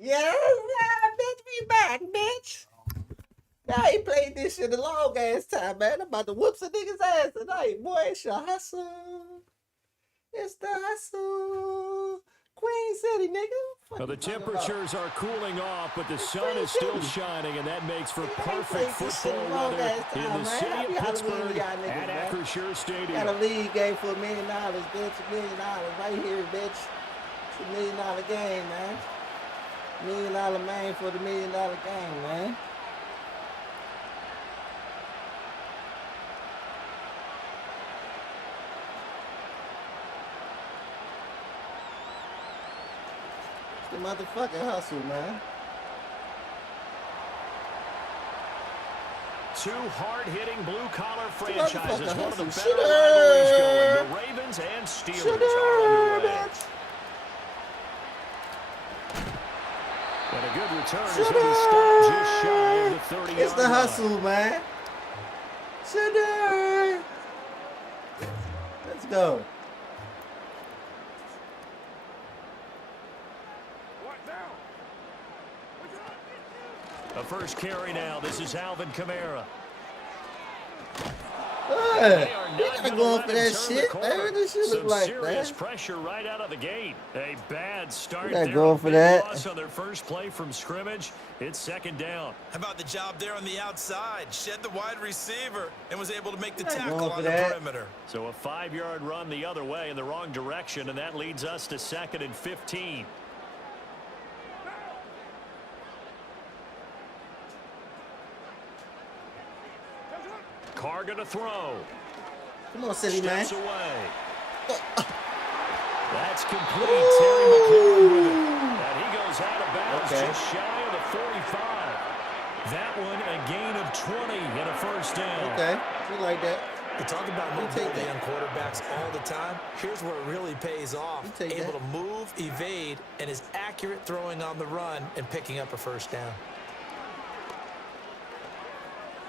Yes, bitch, we back, bitch. Now he played this shit a long ass time, man. I'm about to whoop some niggas' ass tonight, boy. It's your hustle. It's the hustle. Queen City, nigga. Well, the temperatures are cooling off, but the sun is still shining, and that makes for perfect football weather in the city of Pittsburgh at Acrisure Stadium. Got a league game for $1 million, bitch. $1 million right here, bitch. It's $1 million game, man. $1 million man for the $1 million game, man. The motherfucking hustle, man. Two hard-hitting blue-collar franchises. One of the better rivalries going. The Ravens and Steelers are underway. And a good return is going to stop just shy of the 30-yard line. It's the hustle, man. Sugar. Let's go. The first carry now. This is Alvin Kamara. They are not going for that shit. Man, this shit look like serious that. Pressure right out of the gate. A bad start They're there. going for that. Loss on their first play from scrimmage. It's second down. How about the job there on the outside? Shed the wide receiver and was able to make the tackle on the perimeter. So a 5-yard run the other way in the wrong direction, and that leads us to 2nd and 15. Carr gonna throw. Come on, City, man. Steps away. That's complete. Terry McLaurin with it. And he goes out of bounds just shy of the 45. That one a gain of 20 and a first down. Okay, we like that. You talk about mobility on quarterbacks all the time. Here's where it really pays off. Able to move, evade, and is accurate throwing on the run and picking up a first down.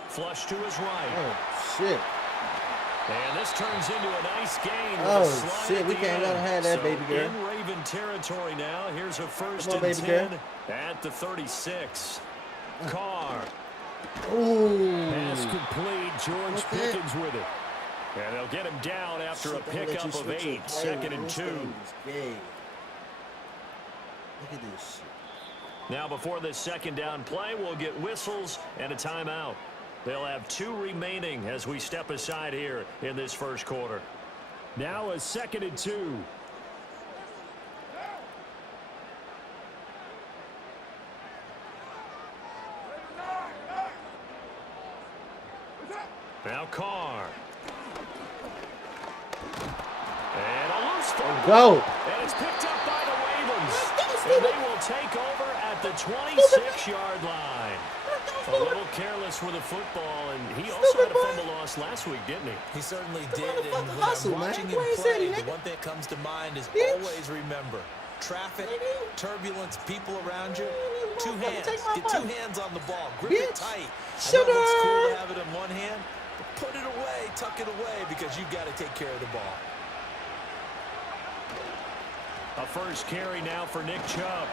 Flush to his right. Oh, shit. And this turns into a nice gain. Oh, shit. We can't let him have that, baby girl. In Raven territory now. Here's a first and 10 at the 36. Carr. Ooh. Pass complete. George Pickens with it. And they'll get him down after a pickup of 8. 2nd and 2. Look at this shit. Now before this second down play, we'll get whistles and a timeout. They'll have 2 remaining as we step aside here in this first quarter. Now a 2nd and 2. Now Carr. And a loose ball. Go. And it's picked up by the Ravens. And they will take over at the 26-yard line. A little careless with the football, and he also had a fumble loss last week, didn't he? He certainly did, and when I'm watching him play, the one thing that comes to mind is always remember, traffic, turbulence, people around you, 2 hands. Get 2 hands on the ball. Grip it tight. I know it's cool to have it in one hand, but put it away, tuck it away, because you've got to take care of the ball. A first carry now for Nick Chubb.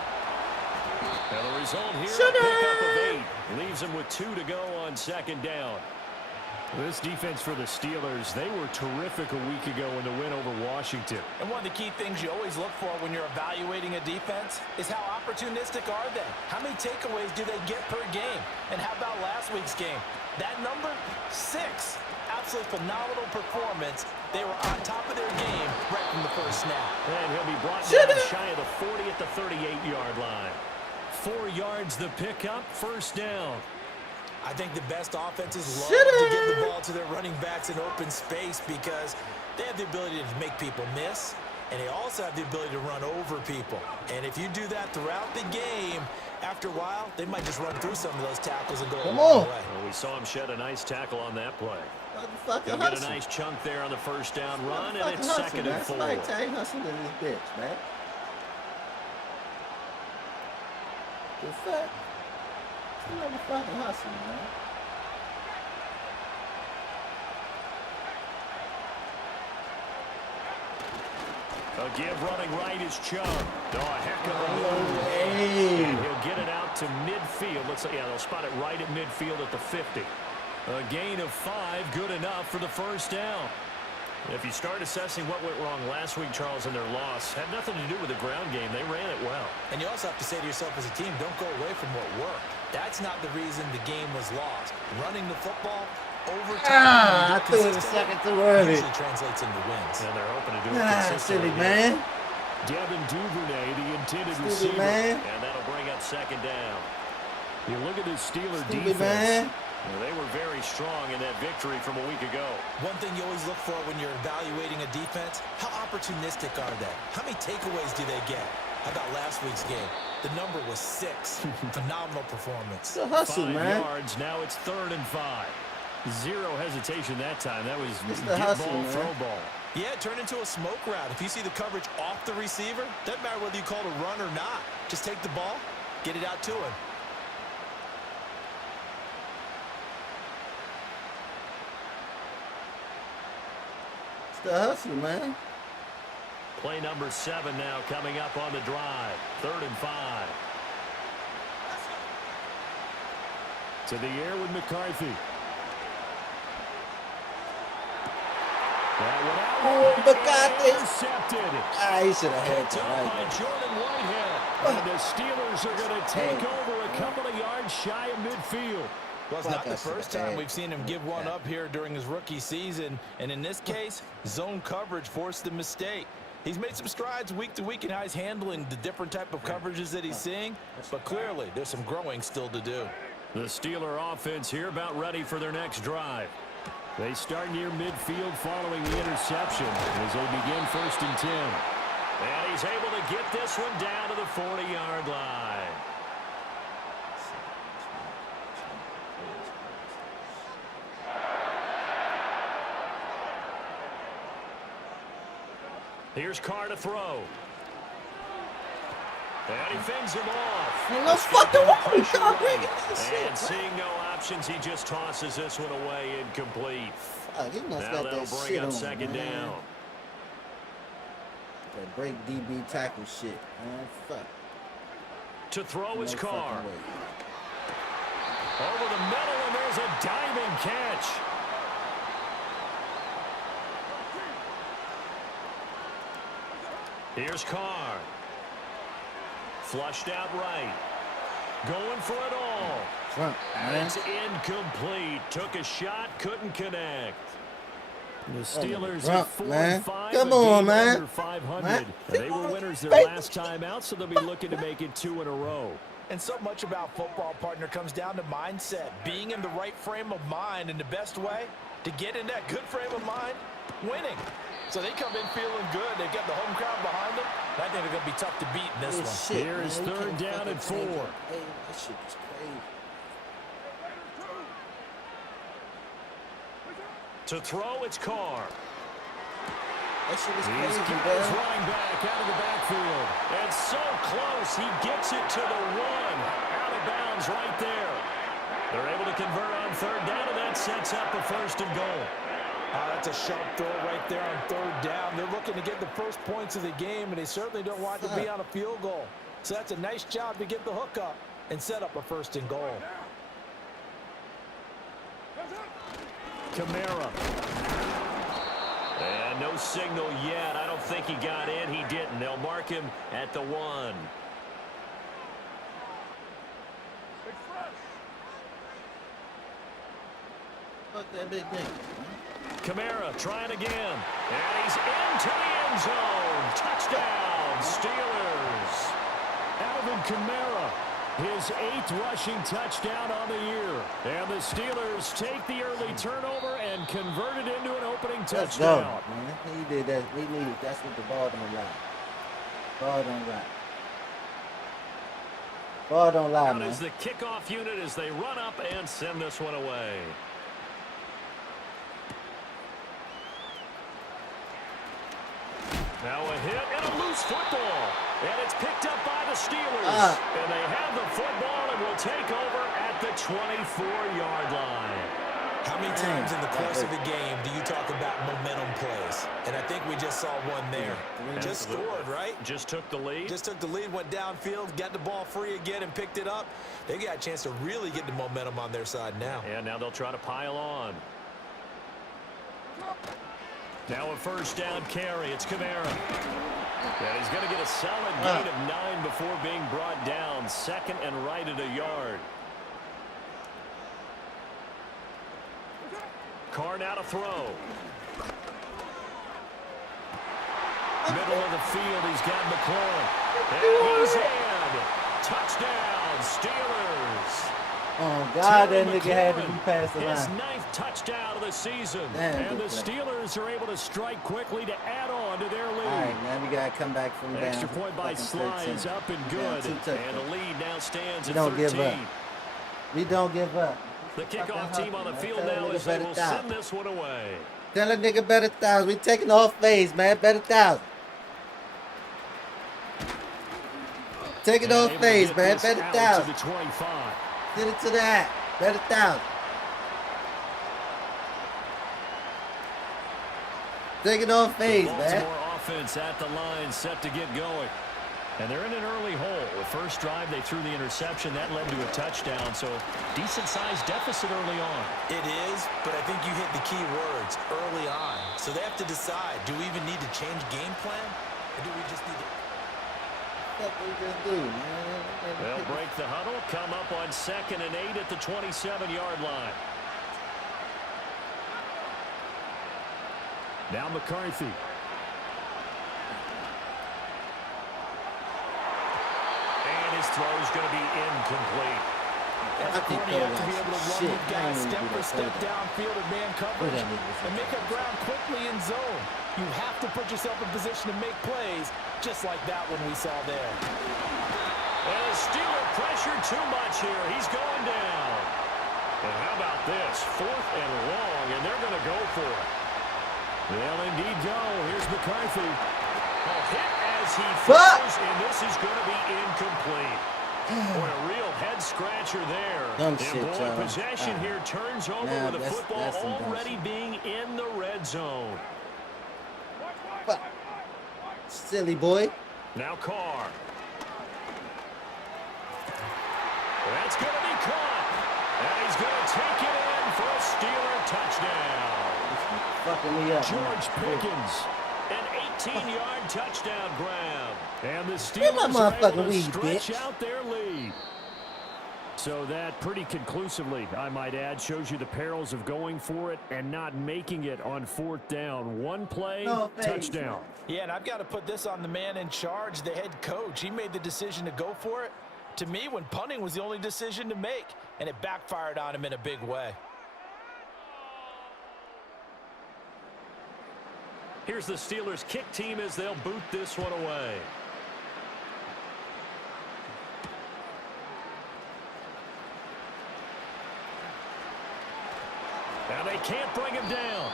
And the result here, a pickup of 8. Leaves him with 2 to go on 2nd down. This defense for the Steelers, they were terrific a week ago in the win over Washington. And one of the key things you always look for when you're evaluating a defense is how opportunistic are they? How many takeaways do they get per game? And how about last week's game? That number, 6. Absolutely phenomenal performance. They were on top of their game right from the first snap. And he'll be brought down shy of the 40 at the 38-yard line. 4 yards the pickup, first down. I think the best offenses love to give the ball to their running backs in open space because they have the ability to make people miss, and they also have the ability to run over people. And if you do that throughout the game, after a while, they might just run through some of those tackles and go a long way. Well, we saw him shed a nice tackle on that play. He'll get a nice chunk there on the first down run, and it's 2nd and 4. Somebody tag hustling in this bitch, man. The fuck? You motherfucking hustling, man. A give running right is Chubb. Oh, a heck of a move. And he'll get it out to midfield. Let's say, yeah, they'll spot it right at midfield at the 50. A gain of 5, good enough for the first down. If you start assessing what went wrong last week, Charles, in their loss, had nothing to do with the ground game. They ran it well. And you also have to say to yourself as a team, don't go away from what worked. That's not the reason the game was lost. Running the football over time. I threw it a second too early. Usually translates into wins. And they're hoping to do it consistently. Silly man. Devin Duvernay, the intended receiver. Man. And that'll bring up second down. You look at this Steeler Stupid defense. man. Well, they were very strong in that victory from a week ago. One thing you always look for when you're evaluating a defense, how opportunistic are they? How many takeaways do they get? How about last week's game? The number was 6. Phenomenal performance. It's a hustle, 5 man. yards. Now it's 3rd and 5. Zero hesitation that time. That was the hustle, ball, man. throw ball. Yeah, it turned into a smoke route. If you see the coverage off the receiver, doesn't matter whether you call it a run or not. Just take the ball, get it out to him. It's the hustle, man. Play number 7 now coming up on the drive. 3rd and 5. To the air with McCarthy. That one out. McCarthy. Intercepted. He should have had Picked up that by right. Jordan Whitehead. And the Steelers are going to take over a couple of yards shy of midfield. Well, it's not the first time we've seen him give one up here during his rookie season. And in this case, zone coverage forced the mistake. He's made some strides week to week in how he's handling the different type of coverages that he's seeing. But clearly, there's some growing still to do. The Steeler offense here about ready for their next drive. They start near midfield following the interception as they begin 1st and 10. And he's able to get this one down to the 40-yard line. Here's Carr to throw. And he fends him off. Hey, let's fucking wrong. Stop bringing this shit. And seeing no options, he just tosses this one away incomplete. Fuck, he must Now got that'll that bring shit up on, 2nd man. down. That break DB tackle shit, man. Fuck. To throw his No Carr. fucking way. Over the middle, and there's a diving catch. Here's Carr. Flushed out right. Going for it all. Front, man. It's incomplete. Took a shot, couldn't connect. The Steelers Drop, at 4 man. and 5. Come a on, game man. under 500. Man. They were winners their Baby. last time out, so they'll be looking to make it 2 in a row. And so much about football, partner, comes down to mindset. Being in the right frame of mind, and the best way to get in that good frame of mind, winning. So they come in feeling good. They've got the home crowd behind them. I think they're going to be tough to beat in this one. Shit, Here is man. You 3rd can't down and fucking 4. take it. Hey, that shit was crazy. To throw, it's Carr. That shit was He's crazy, got his bro. running back out of the backfield. And so close, he gets it to the 1. Out of bounds right there. They're able to convert on 3rd down, and that sets up a 1st and goal. That's a sharp throw right there on 3rd down. They're looking to get the first points of the game, and they certainly don't want to be on a field goal. So that's a nice job to get the hook up and set up a 1st and goal. Kamara. And no signal yet. I don't think he got in. He didn't. They'll mark him at the 1. Fuck that big thing. Kamara trying again. And he's into the end zone. Touchdown, Steelers. Alvin Kamara, his 8th rushing touchdown on the year. And the Steelers take the early turnover and convert it into an opening Let's go, touchdown. man. He did that. We needed. That's what the ball don't lie. Ball don't lie. Ball don't lie, Out man. is the kickoff unit as they run up and send this one away. Now a hit and a loose football. And it's picked up by the Steelers. And they have the football and will take over at the 24-yard line. How many times in the course of a game do you talk about momentum plays? And I think we just saw one there. Just scored, right? Just took the lead. Just took the lead, went downfield, got the ball free again, and picked it up. They got a chance to really get the momentum on their side now. And now they'll try to pile on. Now a first down carry. It's Kamara. And he's going to get a solid gain of 9 before being brought down. Second and right at a yard. Carr now to throw. Middle of the field, he's got McLaurin. And he's in. Touchdown, Steelers. Oh, God, that nigga had to be past the His line. 9th touchdown of the season. Damn, and the good play. Steelers are able to strike quickly to add on to their lead. All right, man, we got to come back from down. Extra point by Sly is up and good. And the lead now stands at 13. Don't give up. We don't give up. The kickoff team on the field now as they will send this one away. Tell a nigga better 1,000. We taking off phase, man. Better 1,000. Take it off phase, man. Better 1,000. Get it to that. Better 1,000. Take it off phase, man. Baltimore offense at the line, set to get going. And they're in an early hole. The first drive, they threw the interception. That led to a touchdown, so decent-sized deficit early on. It is, but I think you hit the key words, early on. So they have to decide, do we even need to change game plan? Or do we just need to... What we just do, man? They'll break the huddle, come up on 2nd and 8 at the 27-yard line. Now McCarthy. And his throw is going to be incomplete. As a corner, you have to be able to run with guys step for step downfield and man coverage and make up ground quickly in zone. You have to put yourself in position to make plays, just like that one we saw there. And the Steeler pressure too much here. He's going down. And how about this? 4th and long, and they're going to go for it. They'll indeed go. Here's McCarthy. A hit as he throws, and this is going to be incomplete. Boy, a real head-scratcher there. Dumb and shit, boy, John. possession here turns over Nah, with the football that's some dumb already shit. being in the red zone. Fuck. Silly boy. Now Carr. That's going to be caught. And he's going to take it in for a Steeler touchdown. Fucking me up. George man. Pickens, an 18-yard touchdown grab. And the Get my Steelers are motherfucking able to weed, stretch bitch. out their lead. So that pretty conclusively, I might add, shows you the perils of going for it and not making it on 4th down. One play, No, thanks. touchdown. Yeah, and I've got to put this on the man in charge, the head coach. He made the decision to go for it. To me, when punting was the only decision to make, and it backfired on him in a big way. Here's the Steelers kick team as they'll boot this one away. Now they can't bring him down.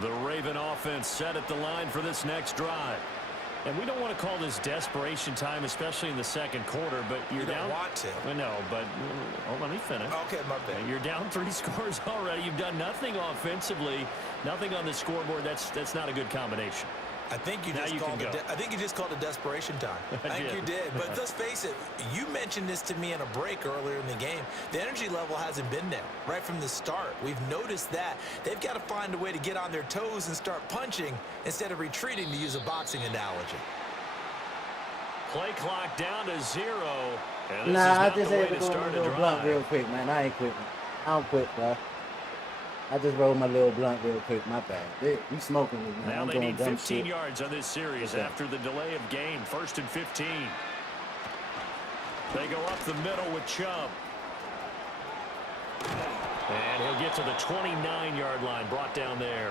The Raven offense set at the line for this next drive. And we don't want to call this desperation time, especially in the second quarter, but you're down. You don't want to. I know, but let me finish. Okay, my bad. You're down 3 scores already. You've done nothing offensively, nothing on the scoreboard. That's not a good combination. I think you Now just you called can it. go. I think you just called it desperation time. I think you did. But let's face it. You mentioned this to me in a break earlier in the game. The energy level hasn't been there right from the start. We've noticed that they've got to find a way to get on their toes and start punching instead of retreating, to use a boxing analogy. Play clock down to 0. And this Nah, is I not just the way had to to go start with a a little blunt drive. real quick, man. I ain't quitting. I don't quit, bro. I just rolled my little blunt real quick. My bad. You smoking with me. Now I'm they doing need dumb 15 shit. yards on this series Okay. after the delay of game. 1st and 15. They go up the middle with Chubb. And he'll get to the 29-yard line, brought down there.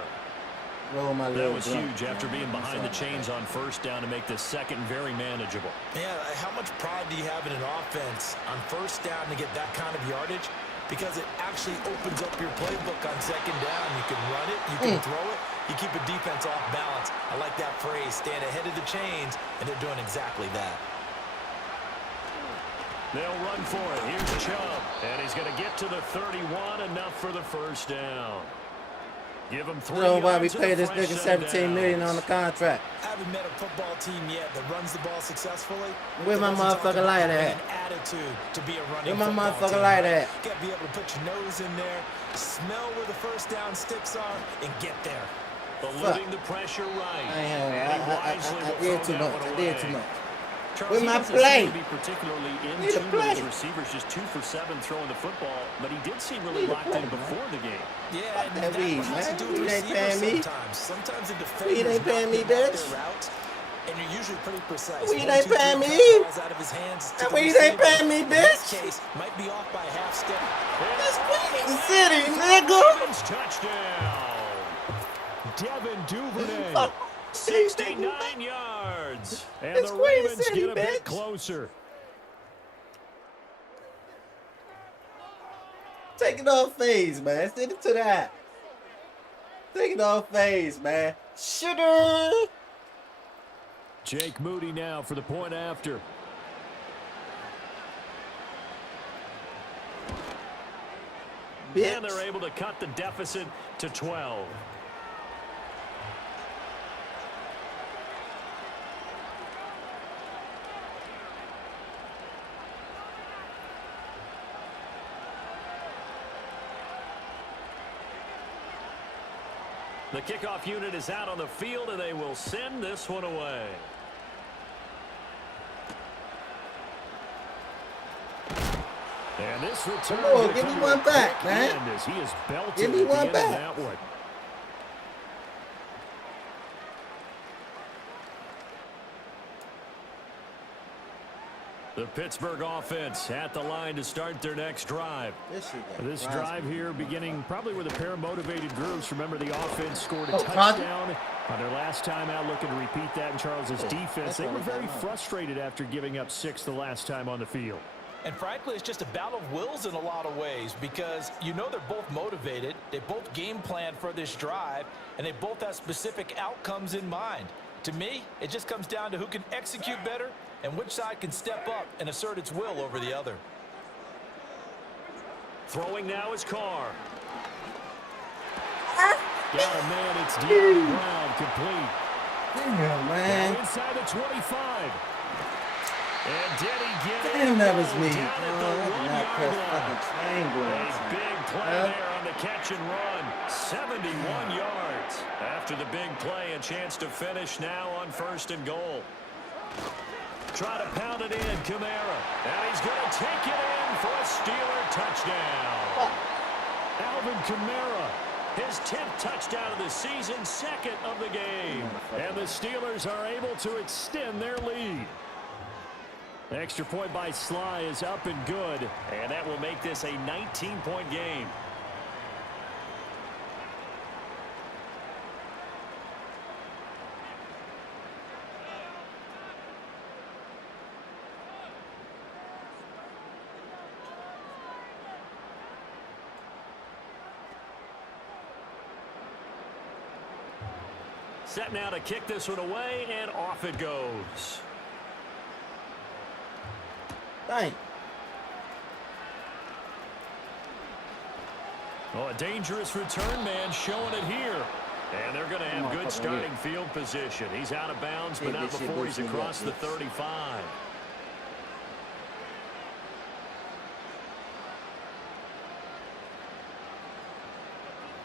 Roll my That little was blunt, huge after man. being behind the Sorry, chains man. on 1st down to make this second very manageable. Yeah, how much pride do you have in an offense on 1st down to get that kind of yardage? because it actually opens up your playbook on second down. You can run it, you can throw it, you keep a defense off balance. I like that phrase, stand ahead of the chains, and they're doing exactly that. They'll run for it. Here's Chubb, and he's going to get to the 31, enough for the first down. Give him 3 yards. You know why we paid this nigga $17 million on the contract? I haven't met a football team yet that runs the ball successfully. Where my motherfucker light at? An attitude to be a running Where my football motherfucker team. light at? Got to be able to put your nose in there, smell where the first down sticks are, and get there. Eluding the pressure right. I did too much. I did too much. Charles, With my he doesn't play. seem to be particularly in tune with his receivers, just 2 for 7 throwing the football, but he did seem really locked in before the game. Yeah, and that weed, has to man. do with Weed ain't receivers paying me. Sometimes the Weed defenders ain't paying me, knock them off bitch. their routes, and you're usually pretty precise. Weed 1, ain't 2, 3, paying me. balls out of his hands to That the weed ain't receiver. paying me, In this bitch. case, might be off by half step. This Queen City, nigga. Ravens touchdown. Devin Duvernay. 69 yards. And It's the Queen Ravens City, get a bit bitch. closer. Take it off phase, man. Send it to that. Take it off phase, man. Shooter. Jake Moody now for the point after. Bitch. And they're able to cut the deficit to 12. The kickoff unit is out on the field, and they will send this one away. And this return. Come on, give me one back, man. As he is belted Give me at the one end back. of that one. The Pittsburgh offense at the line to start their next drive. This drive here beginning probably with a pair of motivated groups. Remember, the offense scored a touchdown on their last time out, looking to repeat that in Charles's defense. They were very frustrated after giving up 6 the last time on the field. And frankly, it's just a battle of wills in a lot of ways because you know they're both motivated, they both game plan for this drive, and they both have specific outcomes in mind. To me, it just comes down to who can execute better and which side can step up and assert its will over the other. Throwing now is Carr. Got a man, it's De'Aaron Brown, complete. Damn, man. Now inside the 25. And did he get Damn, that was me. down at the I did not press 1-yard fucking line? triangle. A big play there on the catch and run. 71 yards. After the big play, a chance to finish now on 1st and goal. Try to pound it in, Kamara. And he's going to take it in for a Steeler touchdown. Alvin Kamara, his 10th touchdown of the season, 2nd of the game. And the Steelers are able to extend their lead. The extra point by Sly is up and good, and that will make this a 19-point game. Set now to kick this one away, and off it goes. Dang. Oh, a dangerous return man showing it here. And they're going to have good starting field position. He's out of bounds, but not before he's across the 35.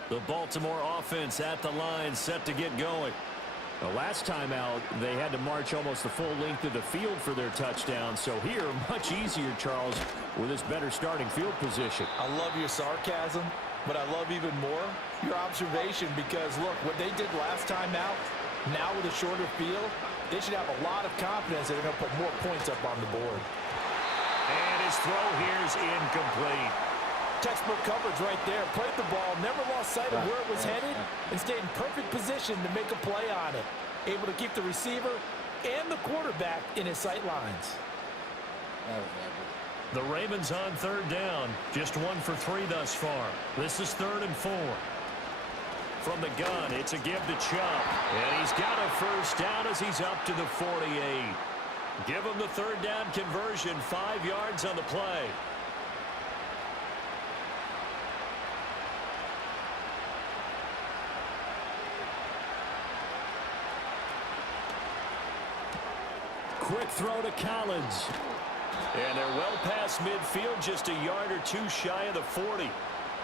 The Baltimore offense at the line, set to get going. The last time out, they had to march almost the full length of the field for their touchdown. So here, much easier, Charles, with this better starting field position. I love your sarcasm, but I love even more your observation because, look, what they did last time out, now with a shorter field, they should have a lot of confidence that they're going to put more points up on the board. And his throw here is incomplete. Textbook coverage right there. Played the ball, never lost sight of where it was headed, and stayed in perfect position to make a play on it. Able to keep the receiver and the quarterback in his sight lines. The Ravens on third down. Just 1 for 3 thus far. This is 3rd and 4. From the gun, it's a give to Chubb. And he's got a first down as he's up to the 48. Give him the third down conversion, 5 yards on the play. Quick throw to Collins. And they're well past midfield, just a yard or 2 shy of the 40.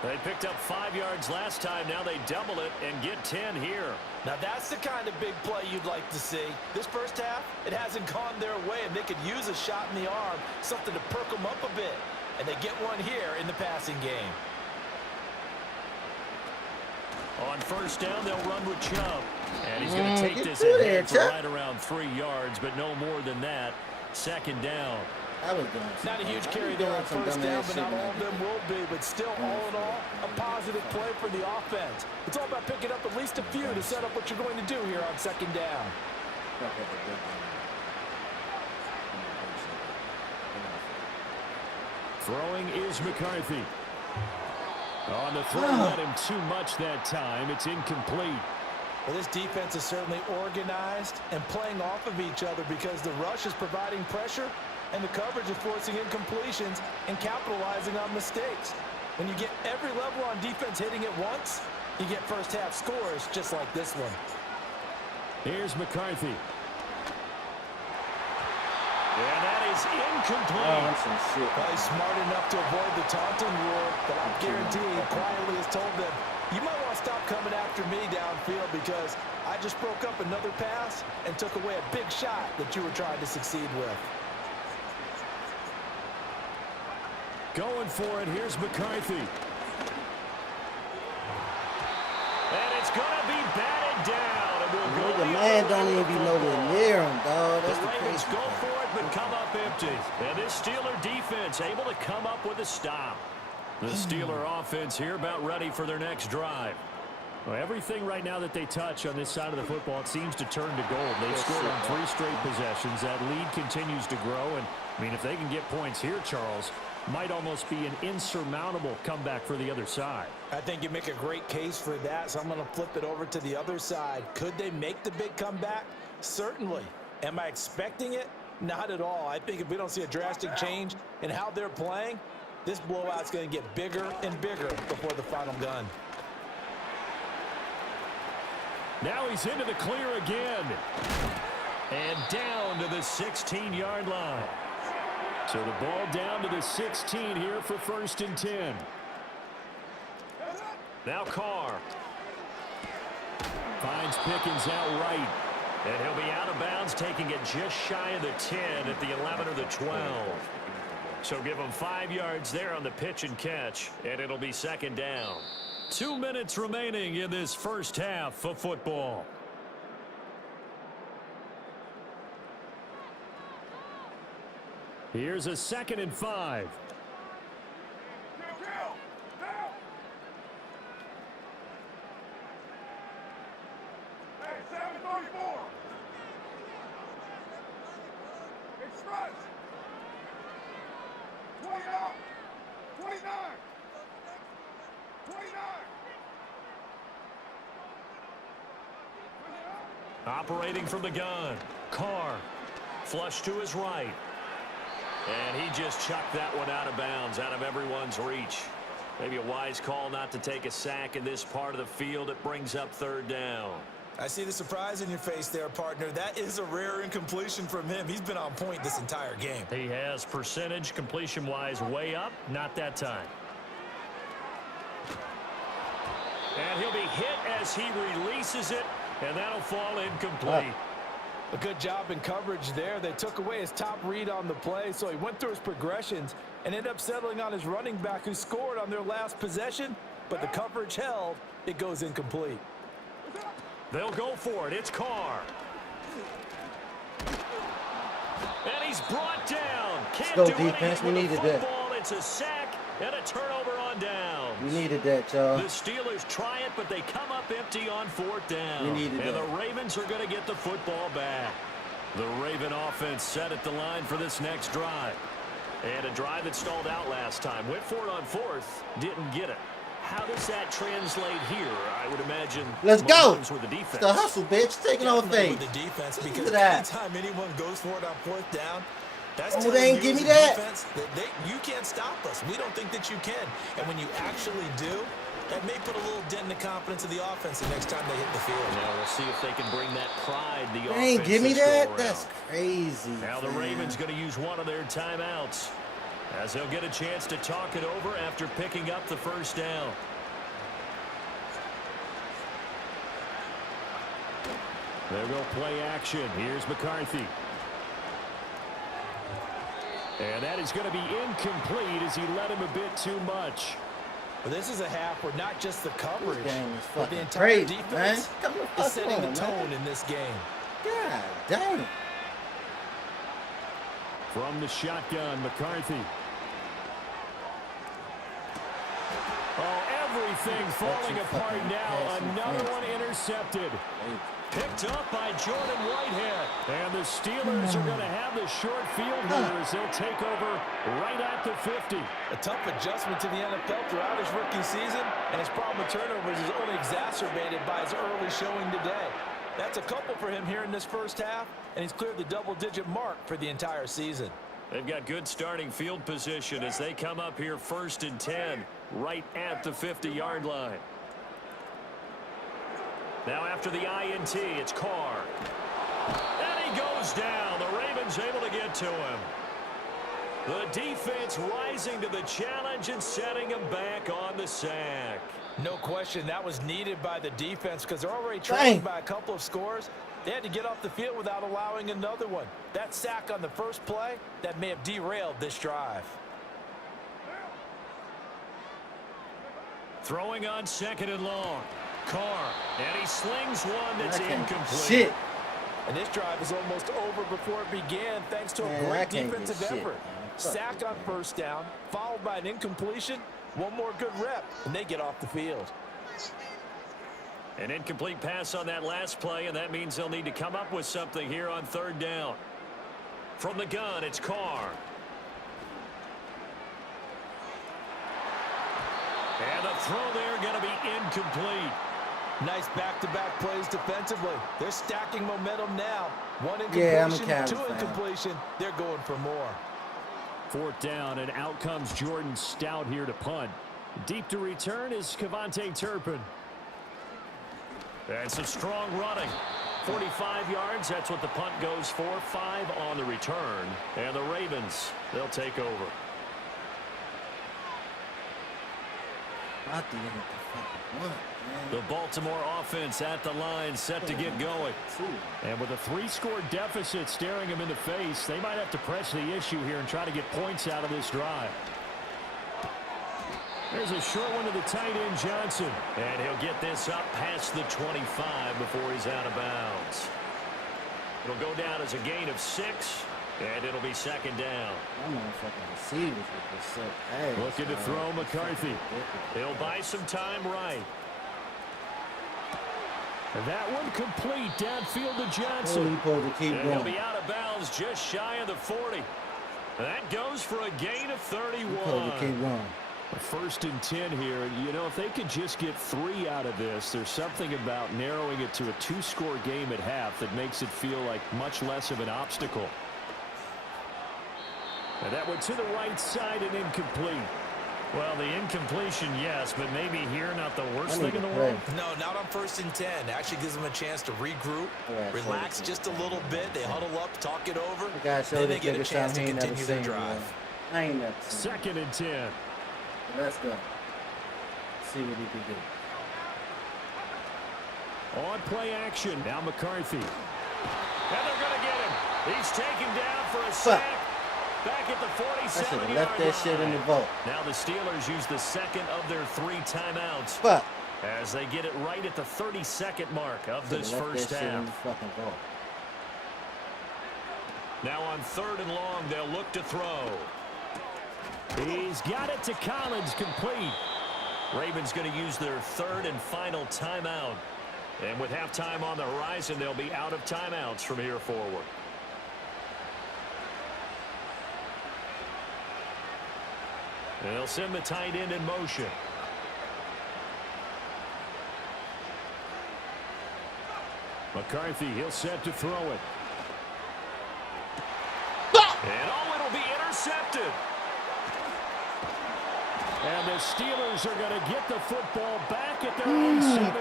They picked up 5 yards last time. Now they double it and get 10 here. Now that's the kind of big play you'd like to see. This first half, it hasn't gone their way, and they could use a shot in the arm, something to perk them up a bit. And they get one here in the passing game. On first down, they'll run with Chubb. And he's going to take this ahead for right around 3 yards, but no more than that. 2nd down. Not a huge carry there on first down, but not all of them will be. But still, all in all, a positive play for the offense. It's all about picking up at least a few to set up what you're going to do here on 2nd down. Throwing is McCarthy. On the throw, not him too much that time. It's incomplete. Well, this defense is certainly organized and playing off of each other because the rush is providing pressure and the coverage is forcing incompletions and capitalizing on mistakes. When you get every level on defense hitting it once, you get first half scores just like this one. Here's McCarthy. And that is incomplete. Well, he's smart enough to avoid the taunting rule, but I guarantee he quietly has told them, you might want to stop coming after me downfield because I just broke up another pass and took away a big shot that you were trying to succeed with. Going for it. Here's McCarthy. And it's going to be batted down. And we'll go the man don't even be nowhere near him, dog. That's the Ravens crazy go for it, but come up empty. And this Steeler defense able to come up with a stop. The Steeler offense here about ready for their next drive. Well, everything right now that they touch on this side of the football, it seems to turn to gold. They've scored on 3 straight possessions. That lead continues to grow. And, I mean, if they can get points here, Charles, might almost be an insurmountable comeback for the other side. I think you make a great case for that, so I'm going to flip it over to the other side. Could they make the big comeback? Certainly. Am I expecting it? Not at all. I think if we don't see a drastic change in how they're playing, this blowout's going to get bigger and bigger before the final gun. Now he's into the clear again. And down to the 16-yard line. So the ball down to the 16 here for 1st and 10. Now Carr. Finds Pickens out right. And he'll be out of bounds, taking it just shy of the 10 at the 11 or the 12. So give him 5 yards there on the pitch and catch, and it'll be 2nd down. 2 minutes remaining in this first half of football. Here's a 2nd and 5. Operating from the gun, Carr, flush to his right. And he just chucked that one out of bounds, out of everyone's reach. Maybe a wise call not to take a sack in this part of the field. It brings up 3rd down. I see the surprise in your face there, partner. That is a rare incompletion from him. He's been on point this entire game. He has percentage completion-wise way up, not that time. And he'll be hit as he releases it, and that'll fall incomplete. A good job in coverage there. They took away his top read on the play, so he went through his progressions and ended up settling on his running back who scored on their last possession, but the coverage held. It goes incomplete. They'll go for it. It's Carr. And he's brought down. Can't Let's do go, defense. We needed that. It's a sack and a turnover on downs. We needed that, y'all. The Steelers try it, but they come up empty on 4th down. We needed and that. The Ravens are going to get the football back. The Raven offense set at the line for this next drive. And a drive that stalled out last time. Went for it on fourth. Didn't get it. How does that translate here? I would imagine. Let's go. With the defense. The hustle, bitch. Taking on faith. With the defense, because look at that. anytime anyone goes for it on fourth down, that's they ain't give me that. Defense, you can't stop us. We don't think that you can. And when you actually do, that may put a little dent in the confidence of the offense the next time they hit the field. Now we'll see if they can bring that pride. The they ain't give me that. That's crazy. Now the Ravens going to use one of their timeouts, as they'll get a chance to talk it over after picking up the first down. There go play action. Here's McCarthy. And that is going to be incomplete as he led him a bit too much. Well, this is a half where not just the coverage, but the entire crazy, defense is setting the tone in this game. God damn. From the shotgun, McCarthy. Oh, everything falling apart now. Another one intercepted. Picked up by Jordan Whitehead. And the Steelers are going to have the short field here as they'll take over right at the 50. A tough adjustment to the NFL throughout his rookie season, and his problem with turnovers is only exacerbated by his early showing today. That's a couple for him here in this first half, and he's cleared the double-digit mark for the entire season. They've got good starting field position as they come up here 1st and 10 right at the 50-yard line. Now after the INT, it's Carr. And he goes down. The Ravens able to get to him. The defense rising to the challenge and setting him back on the sack. No question, that was needed by the defense because they're already trailing by a couple of scores. They had to get off the field without allowing another one. That sack on the first play, that may have derailed this drive. Throwing on 2nd and long. Carr, and he slings one that's incomplete. Shit. And this drive is almost over before it began thanks to a great defensive effort. Sack on 1st down, followed by an incompletion. One more good rep, and they get off the field. An incomplete pass on that last play, and that means they'll need to come up with something here on 3rd down. From the gun, it's Carr. And the throw there going to be incomplete. Nice back-to-back plays defensively. They're stacking momentum now. One incompletion, two incompletion. They're going for more. 4th down, and out comes Jordan Stout here to punt. Deep to return is Kevontae Turpin. And some strong running. 45 yards, that's what the punt goes for. 5 on the return. And the Ravens, they'll take over. The Baltimore offense at the line, set to get going. And with a 3-score deficit staring them in the face, they might have to press the issue here and try to get points out of this drive. There's a short one to the tight end, Johnson. And he'll get this up past the 25 before he's out of bounds. It'll go down as a gain of 6, and it'll be 2nd down. Looking to throw McCarthy. He'll buy some time right. And that one complete downfield to Johnson. And he'll be out of bounds just shy of the 40. That goes for a gain of 31. 1st and 10 here. You know, if they could just get 3 out of this, there's something about narrowing it to a 2-score game at half that makes it feel like much less of an obstacle. And that went to the right side and incomplete. Well, the incompletion, yes, but maybe here not the worst thing in the world. No, not on 1st and 10. Actually gives them a chance to regroup, relax just a little bit. They huddle up, talk it over, then they get a chance to continue their drive. 2nd and 10. Let's go. See what he can do. On play action. Now McCarthy. And they're going to get him. He's taken down for a sack. Back at the 47-yard line. Left that shit in the vault. Now the Steelers use the 2nd of their 3 timeouts. As they get it right at the 32nd mark of this first half. Now on 3rd and long, they'll look to throw. He's got it to Collins, complete. Ravens going to use their 3rd and final timeout. And with halftime on the horizon, they'll be out of timeouts from here forward. They'll send the tight end in motion. McCarthy, he'll set to throw it. And it'll be intercepted. And the Steelers are going to get the football back at their own 17.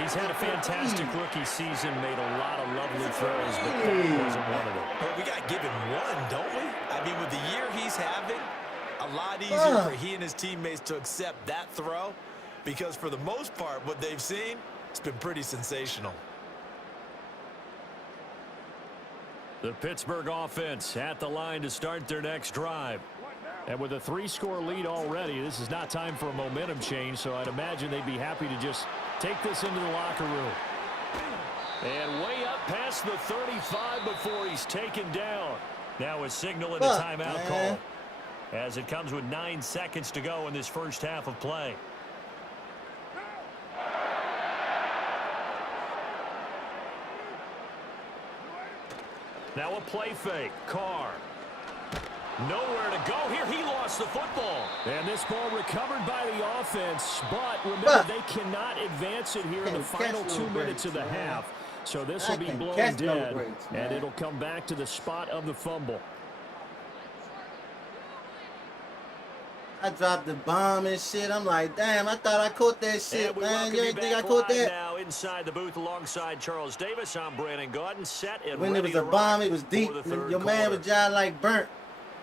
He's had a fantastic rookie season, made a lot of lovely throws, but that wasn't one of them. Well, we got given one, don't we? I mean, with the year he's having, a lot easier for he and his teammates to accept that throw because for the most part, what they've seen, it's been pretty sensational. The Pittsburgh offense at the line to start their next drive. And with a 3-score lead already, this is not time for a momentum change, so I'd imagine they'd be happy to just take this into the locker room. And way up past the 35 before he's taken down. Now a signal and a timeout call as it comes with 9 seconds to go in this first half of play. Now a play fake. Carr. Nowhere to go here. He lost the football. And this ball recovered by the offense. But remember, they cannot advance it here in the final 2 minutes of the half. So this will be blown dead, and it'll come back to the spot of the fumble. I dropped the bomb and shit. I'm like, damn, I thought I caught that shit, man. You ain't think I caught that? Now inside the booth alongside Charles Davis, I'm Brandon Gordon, set and when ready it was a bomb, it was deep. Your man was just like burnt.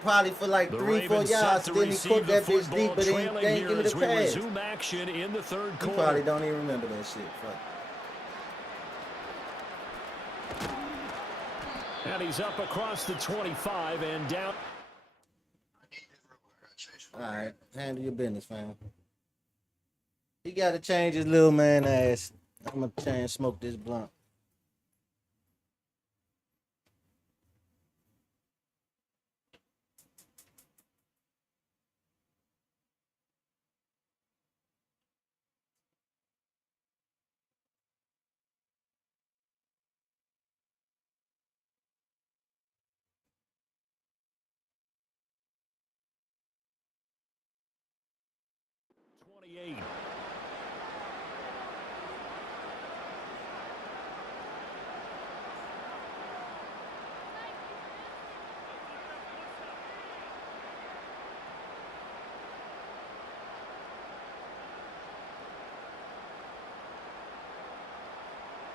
Probably for like 3-4 yards. Then he caught that bitch deep, but they ain't give me the pass. Resume action in the third quarter. He probably don't even remember that shit. Fuck. And he's up across the 25 and down. All right, handle your business, fam. He got to change his little man ass. I'm going to try and smoke this blunt.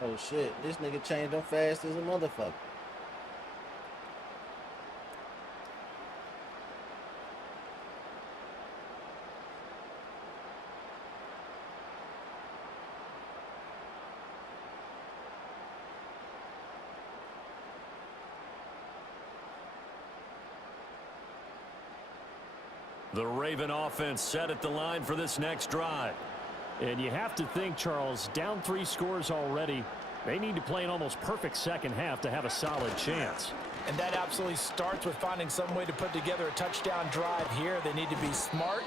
Oh shit, this nigga changed them fast as a motherfucker. The Raven offense set at the line for this next drive. And you have to think, Charles, down 3 scores already. They need to play an almost perfect second half to have a solid chance. And that absolutely starts with finding some way to put together a touchdown drive here. They need to be smart,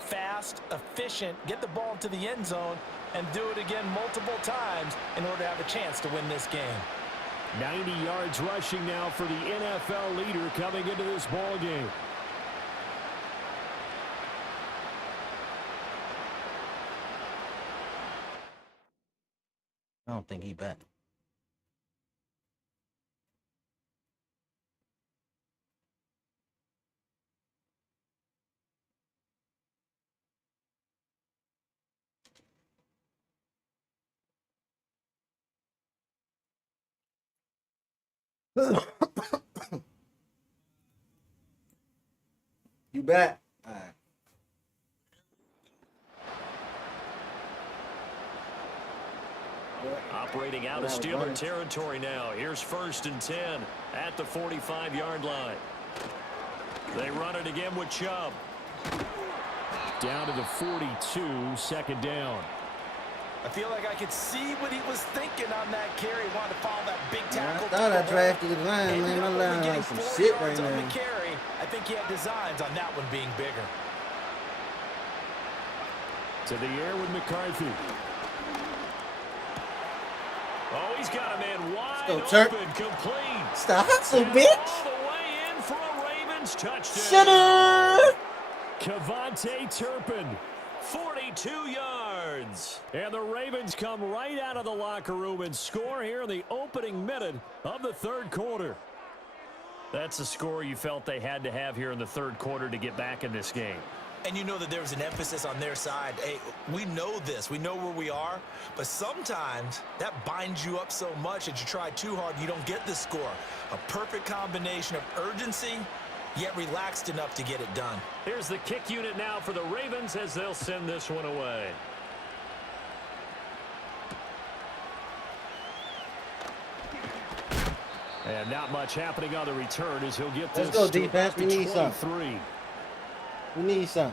fast, efficient, get the ball to the end zone, and do it again multiple times in order to have a chance to win this game. 90 yards rushing now for the NFL leader coming into this ball game. I don't think he back. You back? All right. Operating out of Steeler territory now. Here's 1st and 10 at the 45-yard line. They run it again with Chubb. Down to the 42, 2nd down. I feel like I could see what he was thinking on that carry. He wanted to follow that big tackle. I thought I drafted the line, man. My line like some shit right now. The carry. I think he had designs on that one being bigger. To the air with McCarthy. Oh, he's got a man wide open, complete. Stop hustle, bitch. All the way in for a Ravens touchdown. Shooter. Cavante Turpin, 42 yards. And the Ravens come right out of the locker room and score here in the opening minute of the third quarter. That's the score you felt they had to have here in the third quarter to get back in this game. And you know that there's an emphasis on their side. Hey, we know this. We know where we are. But sometimes that binds you up so much that you try too hard, you don't get the score. A perfect combination of urgency, yet relaxed enough to get it done. Here's the kick unit now for the Ravens as they'll send this one away. And not much happening on the return as he'll get this. Let's go, defense. We need some. We need some.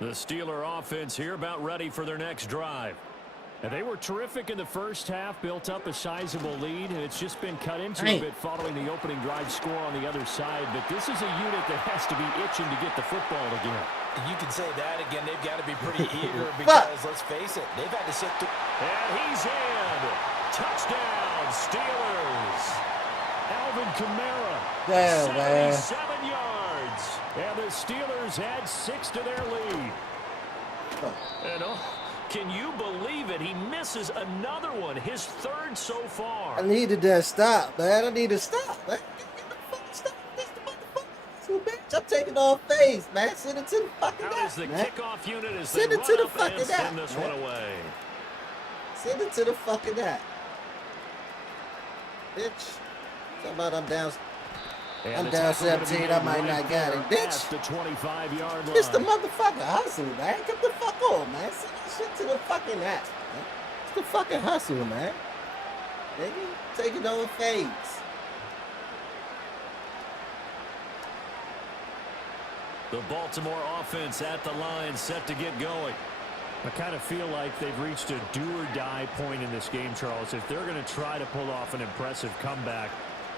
The Steeler offense here about ready for their next drive. And they were terrific in the first half, built up a sizable lead, and it's just been cut into a bit following the opening drive score on the other side. But this is a unit that has to be itching to get the football again. You can say that again. They've got to be pretty eager because, let's face it, they've had to sit through. And he's in. Touchdown, Steelers. Alvin Kamara, 77 yards. And the Steelers add 6 to their lead. And can you believe it? He misses another one, his third so far. I needed that stop, man. I need to stop, man. Stop this motherfucker. I'm taking off phase, man. Send it to the fucking How is the man. kickoff unit as Send they it to the run up fucking and send app, this man. one away? Send it to the fucking app. Bitch. Somebody I'm down. I'm down 17. I might not get it, bitch. The 25-yard line. It's the motherfucker hustle, man. Come the fuck on, man. Send that shit to the fucking app, man. It's the fucking hustle, man. Nigga, take it on phase. The Baltimore offense at the line, set to get going. I kind of feel like they've reached a do-or-die point in this game, Charles. If they're going to try to pull off an impressive comeback,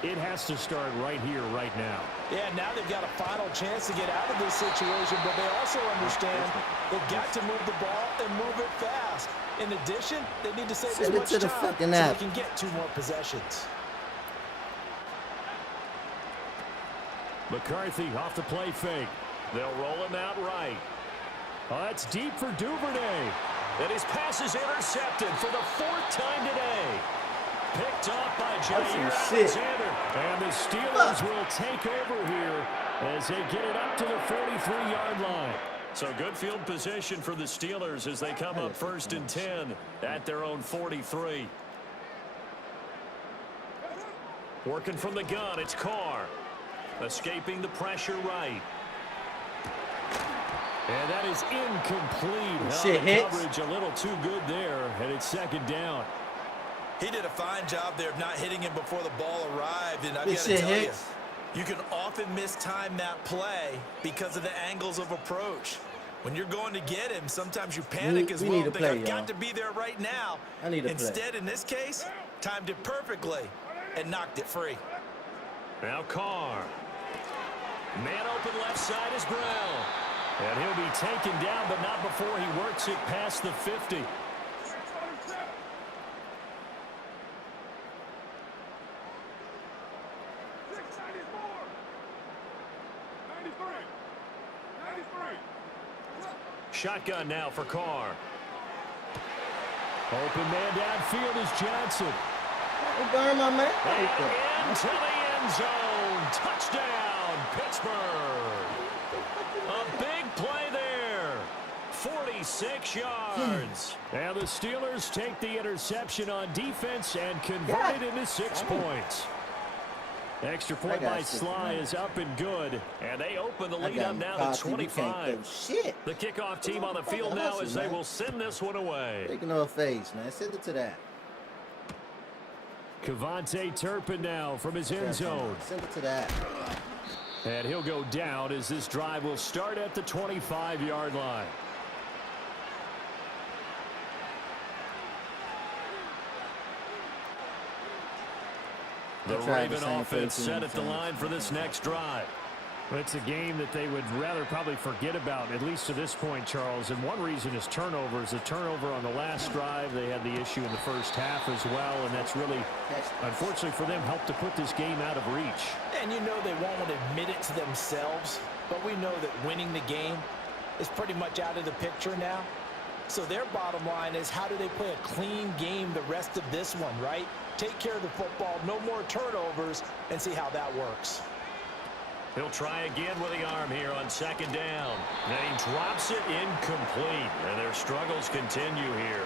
it has to start right here, right now. Yeah, now they've got a final chance to get out of this situation, but they also understand they've got to move the ball and move it fast. In addition, they need to save as much time so they can get 2 more possessions. McCarthy off the play fake. They'll roll him out right. Oh, it's deep for Duvernay. And his pass is intercepted for the 4th time today. Picked up by Jair Alexander. And the Steelers will take over here as they get it up to the 43-yard line. So good field position for the Steelers as they come up 1st and 10 at their own 43. Working from the gun, it's Carr. Escaping the pressure right. And that is incomplete. Shit hits. Coverage a little too good there, and it's 2nd down. He did a fine job there of not hitting him before the ball arrived. And I've got to tell you, you can often mistime that play because of the angles of approach. When you're going to get him, sometimes you panic as well. Think, I've got to be there right now. I need to Instead, in this case, timed it perfectly and knocked it free. Now Carr. Man open left side is Brown. And he'll be taken down, but not before he works it past the 50. Shotgun now for Carr. Open man downfield is Johnson. Burn my man. And into the end zone. Touchdown, Pittsburgh. A big play there. 46 yards. And the Steelers take the interception on defense and convert it into 6 points. Extra point by Sly is up and good. And they open the lead up now to 25. The kickoff team on the field now as they will send this one away. Taking off face, man. Send it to that. Cavante Turpin now from his end zone. Send it to that. And he'll go down as this drive will start at the 25-yard line. The Raven offense set at the line for this next drive. It's a game that they would rather probably forget about, at least to this point, Charles. And one reason is turnovers. A turnover on the last drive. They had the issue in the first half as well, and that's really, unfortunately for them, helped to put this game out of reach. And you know they won't admit it to themselves, but we know that winning the game is pretty much out of the picture now. So their bottom line is, how do they play a clean game the rest of this one, right? Take care of the football, no more turnovers, and see how that works. He'll try again with the arm here on second down. And he drops it incomplete. And their struggles continue here.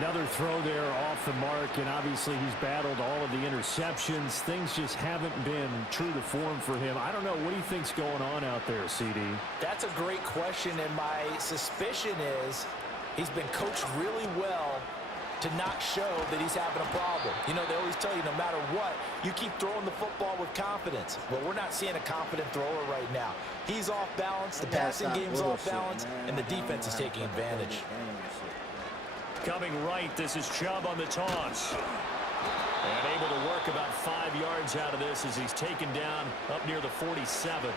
Another throw there off the mark, and obviously he's battled all of the interceptions. Things just haven't been true to form for him. I don't know. What do you think's going on out there, CD? That's a great question, and my suspicion is he's been coached really well to not show that he's having a problem. You know, they always tell you no matter what, you keep throwing the football with confidence. Well, we're not seeing a confident thrower right now. He's off balance, the passing game's off balance, and the defense is taking advantage. Coming right, this is Chubb on the toss. And able to work about 5 yards out of this as he's taken down up near the 47.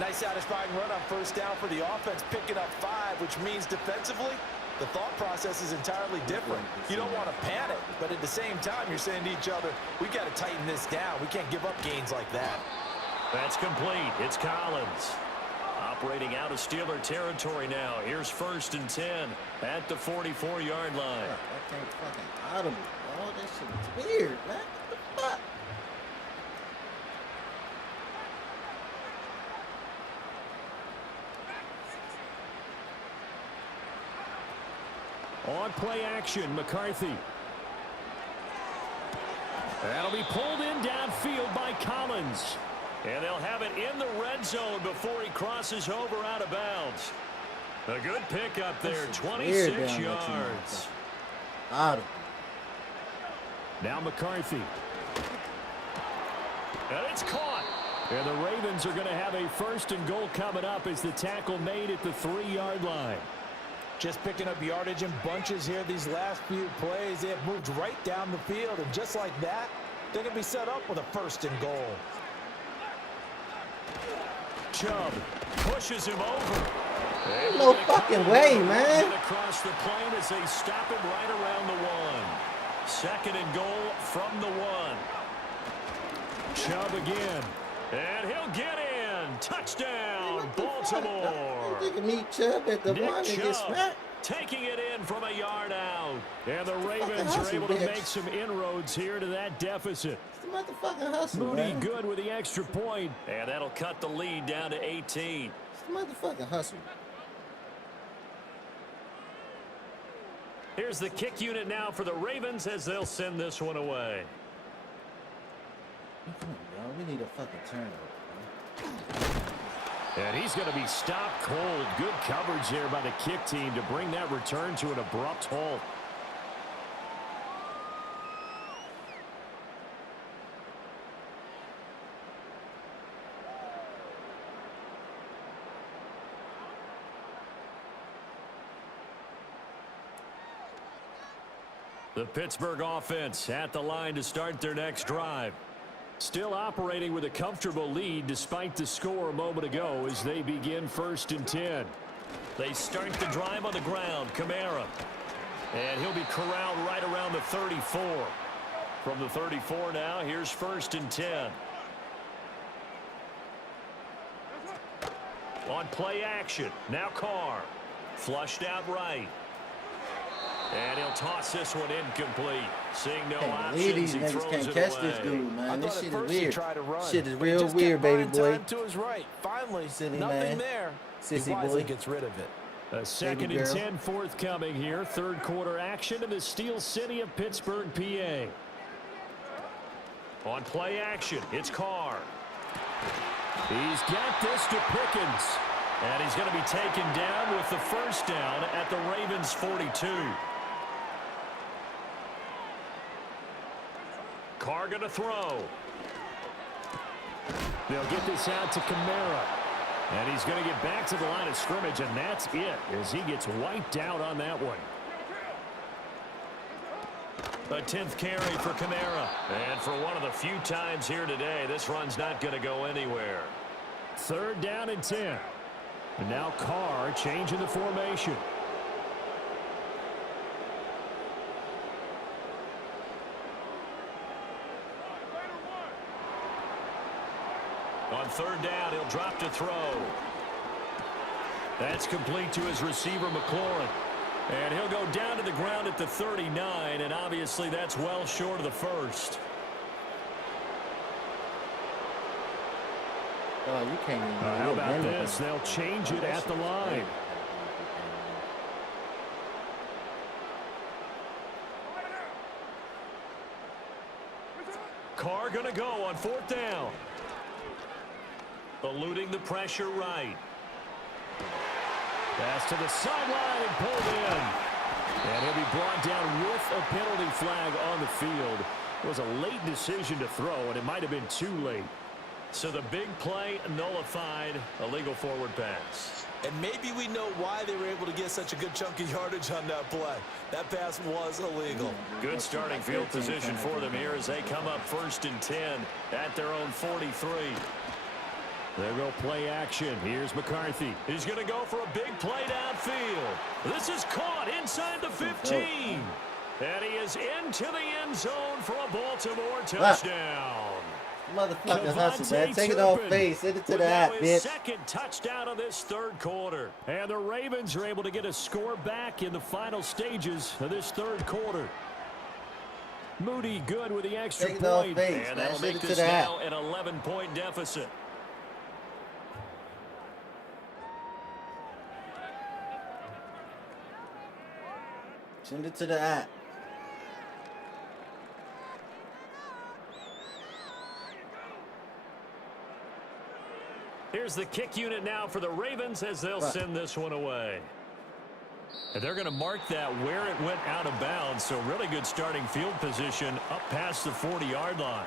Nice satisfying run on first down for the offense, picking up 5, which means defensively, the thought process is entirely different. You don't want to panic, but at the same time, you're saying to each other, we got to tighten this down. We can't give up gains like that. That's complete. It's Collins. Operating out of Steeler territory now. Here's 1st and 10 at the 44-yard line. That thing's fucking audible. Oh, that shit is weird, man. What the fuck? On play action, McCarthy. That'll be pulled in downfield by Collins. And they'll have it in the red zone before he crosses over out of bounds. A good pickup there, 26 yards. Audible. Now McCarthy. And it's caught. And the Ravens are going to have a 1st and goal coming up as the tackle made at the 3-yard line. Just picking up yardage in bunches here these last few plays. They have moved right down the field, and just like that, they're going to be set up with a 1st and goal. Chubb pushes him over. No fucking way, man. Across the plane as they stop him right around the 1. 2nd and goal from the 1. Chubb again. And he'll get in. Touchdown, Baltimore. You can meet Chubb at the 1 and get smacked. Taking it in from a yard out. And the Ravens are able to make some inroads here to that deficit. It's the motherfucking hustle, Moody man. good with the extra point. And that'll cut the lead down to 18. It's the motherfucking hustle. Here's the kick unit now for the Ravens as they'll send this one away. Come on, bro. We need a fucking turnover. And he's going to be stopped cold. Good coverage there by the kick team to bring that return to an abrupt halt. The Pittsburgh offense at the line to start their next drive. Still operating with a comfortable lead despite the score a moment ago as they begin 1st and 10. They start the drive on the ground. Kamara. And he'll be corralled right around the 34. From the 34 now, here's 1st and 10. On play action. Now Carr. Flushed out right. And he'll toss this one incomplete. Seeing no options, these he niggas throws can't it catch away. this dude, man. This shit is weird. Shit is real weird, baby boy. To his right. Finally, Silly nothing man. there. Sissy He wisely boy. gets rid of it. A 2nd and 10 forthcoming here. 3rd quarter action in the Steel City of Pittsburgh, PA. On play action, it's Carr. He's got this to Pickens. And he's going to be taken down with the 1st down at the Ravens' 42. Carr going to throw. They'll get this out to Kamara. And he's going to get back to the line of scrimmage, and that's it as he gets wiped out on that one. A 10th carry for Kamara. And for one of the few times here today, this run's not going to go anywhere. 3rd down and 10. And now Carr changing the formation. On 3rd down, he'll drop to throw. That's complete to his receiver, McLaurin. And he'll go down to the ground at the 39, and obviously that's well short of the first. Oh, you can't even. How about this? They'll change it at the line. Carr going to go on 4th down. Eluding the pressure right. Pass to the sideline and pulled in. And he'll be brought down with a penalty flag on the field. It was a late decision to throw, and it might have been too late. So the big play nullified, a legal forward pass. And maybe we know why they were able to get such a good chunk of yardage on that play. That pass was illegal. Good starting field position for them here as they come up 1st and 10 at their own 43. There go play action. Here's McCarthy. He's going to go for a big play downfield. This is caught inside the 15. And he is into the end zone for a Baltimore touchdown. Motherfucking hustle, man. Take it off base. Send it to the app, bitch. Second touchdown of this 3rd quarter. And the Ravens are able to get a score back in the final stages of this 3rd quarter. Moody good with the extra point. And that'll make this now an 11-point deficit. Send it to the app. Here's the kick unit now for the Ravens as they'll send this one away. And they're going to mark that where it went out of bounds. So really good starting field position up past the 40-yard line.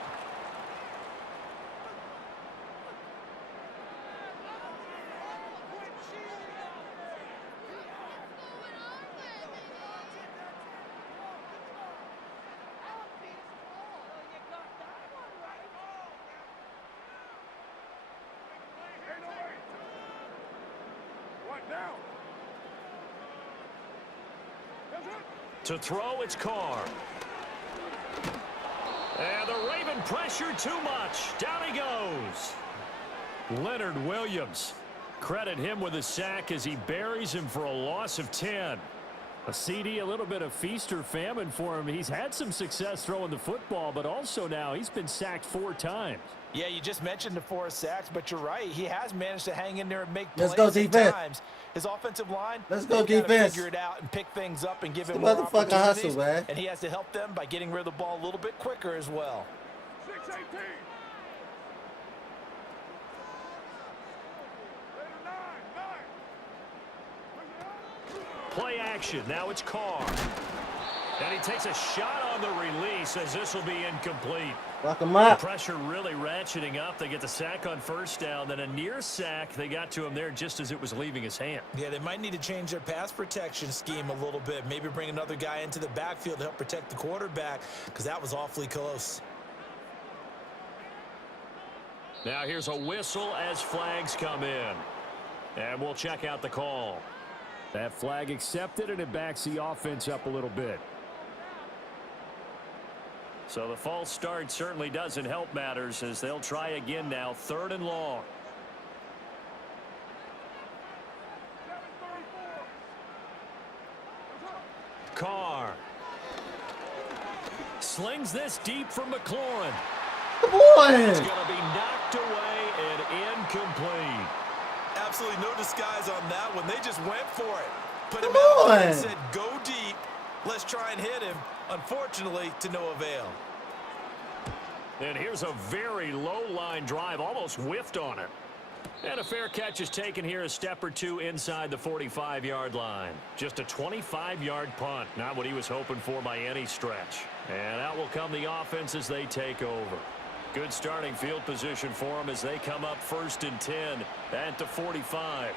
To throw, it's Carr. And the Raven pressure too much. Down he goes. Leonard Williams. Credit him with a sack as he buries him for a loss of 10. A CD, a little bit of feast or famine for him. He's had some success throwing the football, but also now he's been sacked 4 times. Yeah, you just mentioned the 4 sacks, but you're right. He has managed to hang in there and make plays. Let's go defense. Times. His offensive line, let's go defense. Figure it out and pick things up and give him more opportunities. Hustle, man. And he has to help them by getting rid of the ball a little bit quicker as well. 6-18. Play action. Now it's Carr. And he takes a shot on the release as this will be incomplete. Lock him up. The pressure really ratcheting up. They get the sack on 1st down. Then a near sack. They got to him there just as it was leaving his hand. Yeah, they might need to change their pass protection scheme a little bit. Maybe bring another guy into the backfield to help protect the quarterback because that was awfully close. Now here's a whistle as flags come in. And we'll check out the call. That flag accepted, and it backs the offense up a little bit. So the false start certainly doesn't help matters as they'll try again now. 3rd and long. Carr. Slings this deep from McLaurin. Come on. It's going to be knocked away and incomplete. Absolutely no disguise on that one. They just went for it. Put him Come out on. and said, go deep. Let's try and hit him. Unfortunately, to no avail. And here's a very low line drive, almost whiffed on it. And a fair catch is taken here, a step or two inside the 45-yard line. Just a 25-yard punt, not what he was hoping for by any stretch. And out will come the offense as they take over. Good starting field position for them as they come up 1st and 10 at the 45.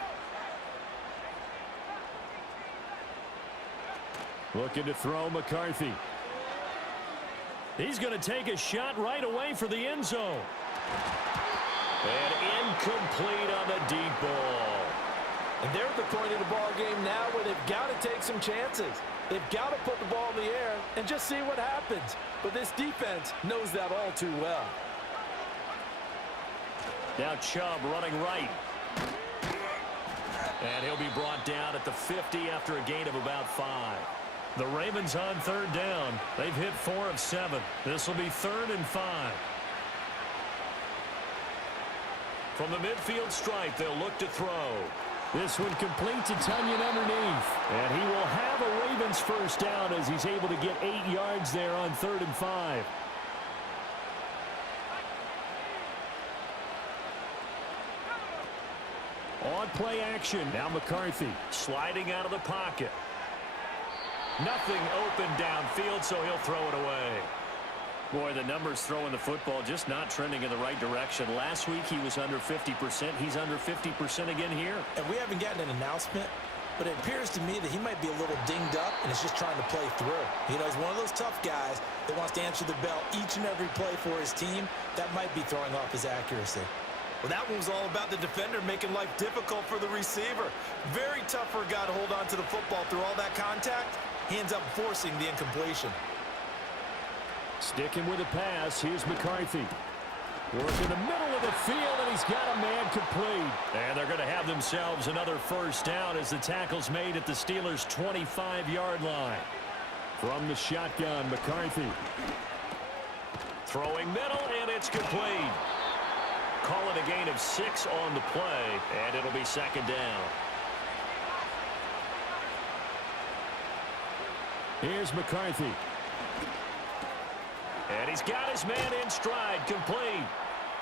Looking to throw McCarthy. He's going to take a shot right away for the end zone. And incomplete on the deep ball. And they're at the point of the ball game now where they've got to take some chances. They've got to put the ball in the air and just see what happens. But this defense knows that all too well. Now Chubb running right. And he'll be brought down at the 50 after a gain of about 5. The Ravens on third down. They've hit 4 of 7. This will be 3rd and 5. From the midfield stripe, they'll look to throw. This one complete to Tunyon underneath. And he will have a Ravens first down as he's able to get 8 yards there on 3rd and 5. On play action. Now McCarthy sliding out of the pocket. Nothing open downfield, so he'll throw it away. Boy, the numbers throwing the football just not trending in the right direction. Last week he was under 50%. He's under 50% again here. And we haven't gotten an announcement, but it appears to me that he might be a little dinged up and is just trying to play through. You know, he's one of those tough guys that wants to answer the bell each and every play for his team. That might be throwing off his accuracy. Well, that one was all about the defender making life difficult for the receiver. Very tough for a guy to hold on to the football through all that contact. He ends up forcing the incompletion. Sticking with the pass, here's McCarthy. Working the middle of the field, and he's got a man complete. And they're going to have themselves another first down as the tackle's made at the Steelers' 25-yard line. From the shotgun, McCarthy. Throwing middle, and it's complete. Call it a gain of 6 on the play, and it'll be 2nd down. Here's McCarthy. And he's got his man in stride, complete.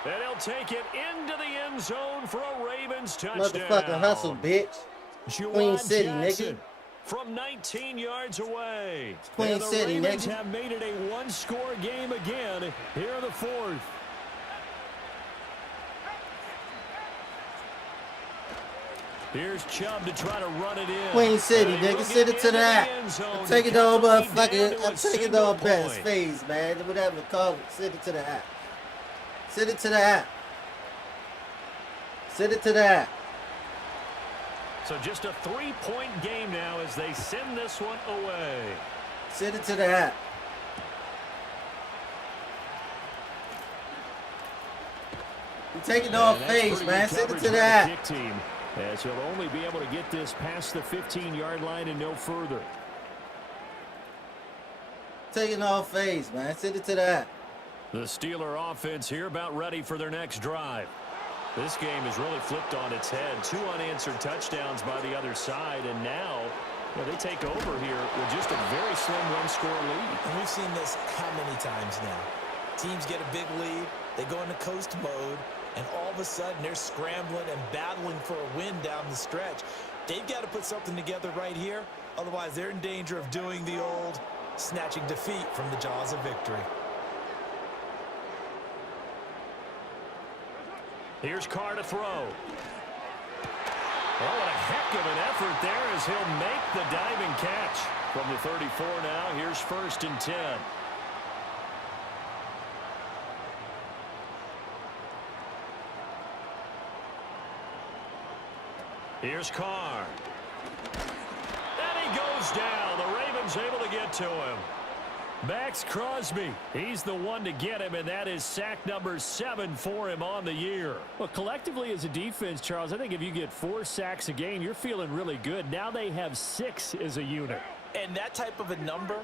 And he'll take it into the end zone for a Ravens touchdown. Motherfucking hustle, bitch. Queen City, nigga. From 19 yards away. Queen City, nigga. The Ravens have made it a one-score game again here in the 4th. Here's Chubb to try to run it in. Queen City, nigga. Send it to that. I'm taking the whole motherfucking. I'm taking the whole best phase, man. Whatever you call it. Send it to the app. Send it to the app. Send it to the app. So just a 3-point game now as they send this one away. Send it to the app. I'm taking the whole phase, man. Send it to the app. As he'll only be able to get this past the 15-yard line and no further. Taking all phase, man. Send it to that. The Steeler offense here about ready for their next drive. This game is really flipped on its head. 2 unanswered touchdowns by the other side, and now they take over here with just a very slim one-score lead. And we've seen this how many times now? Teams get a big lead, they go into coast mode, and all of a sudden they're scrambling and battling for a win down the stretch. They've got to put something together right here. Otherwise, they're in danger of doing the old snatching defeat from the jaws of victory. Here's Carr to throw. Oh, what a heck of an effort there as he'll make the diving catch. From the 34 now, here's 1st and 10. Here's Carr. And he goes down. The Ravens able to get to him. Max Crosby, he's the one to get him, and that is sack number 7 for him on the year. Well, collectively as a defense, Charles, I think if you get 4 sacks a game, you're feeling really good. Now they have 6 as a unit. And that type of a number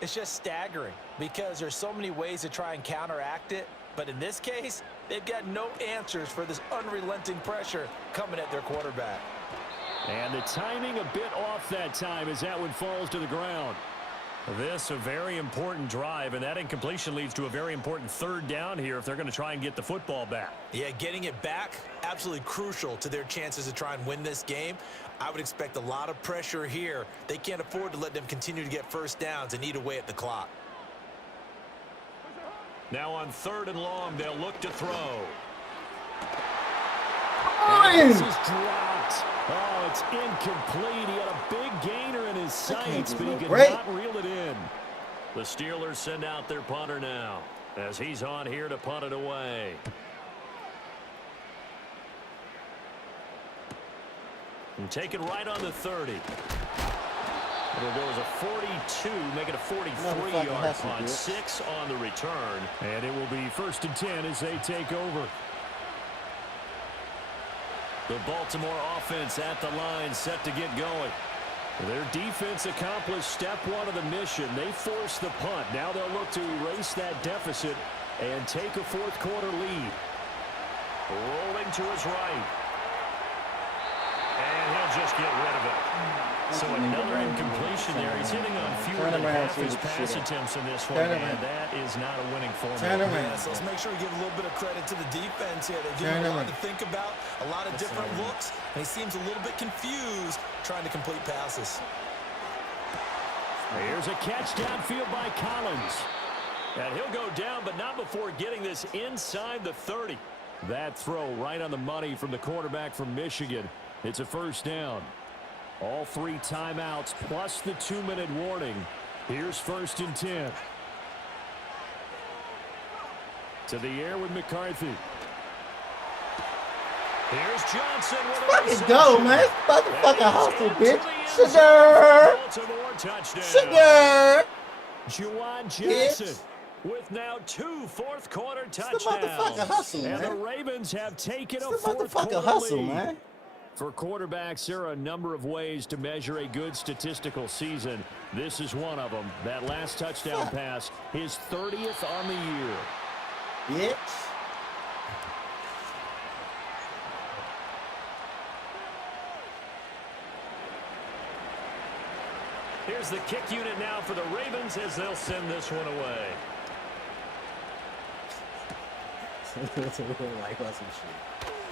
is just staggering because there's so many ways to try and counteract it. But in this case, they've got no answers for this unrelenting pressure coming at their quarterback. And the timing a bit off that time as that one falls to the ground. This a very important drive, and that incompletion leads to a very important 3rd down here if they're going to try and get the football back. Yeah, getting it back, absolutely crucial to their chances to try and win this game. I would expect a lot of pressure here. They can't afford to let them continue to get first downs and eat away at the clock. Now on 3rd and long, they'll look to throw. This is dropped. Oh, it's incomplete. He had a big gainer in his sights, but he could not reel it in. The Steelers send out their punter now as he's on here to punt it away. And take it right on the 30. It'll go as a 42, make it a 43-yard punt. 6 on the return. And it will be 1st and 10 as they take over. The Baltimore offense at the line, set to get going. Their defense accomplished step 1 of the mission. They forced the punt. Now they'll look to erase that deficit and take a 4th quarter lead. Rolling to his right. And he'll just get rid of it. So another incompletion there. He's hitting on fewer than half his pass attempts in this one, and that is not a winning formula. So let's make sure we give a little bit of credit to the defense here. They give him a lot to think about, a lot of different looks, and he seems a little bit confused trying to complete passes. Here's a catch downfield by Collins. And he'll go down, but not before getting this inside the 30. That throw right on the money from the quarterback from Michigan. It's a 1st down. All 3 timeouts plus the 2-minute warning. Here's 1st and 10. To the air with McCarthy. Here's Johnson with a fucking go, man. Motherfucking hustle, bitch. Sugar. Sugar. Juwan Johnson with now 2 4th quarter touchdowns. It's the motherfucking hustle, man. And the Ravens have taken a 4th quarter motherfucking hustle, lead. man. For quarterbacks, there are a number of ways to measure a good statistical season. This is one of them. That last touchdown pass, his 30th on the year. Bitch. Here's the kick unit now for the Ravens as they'll send this one away.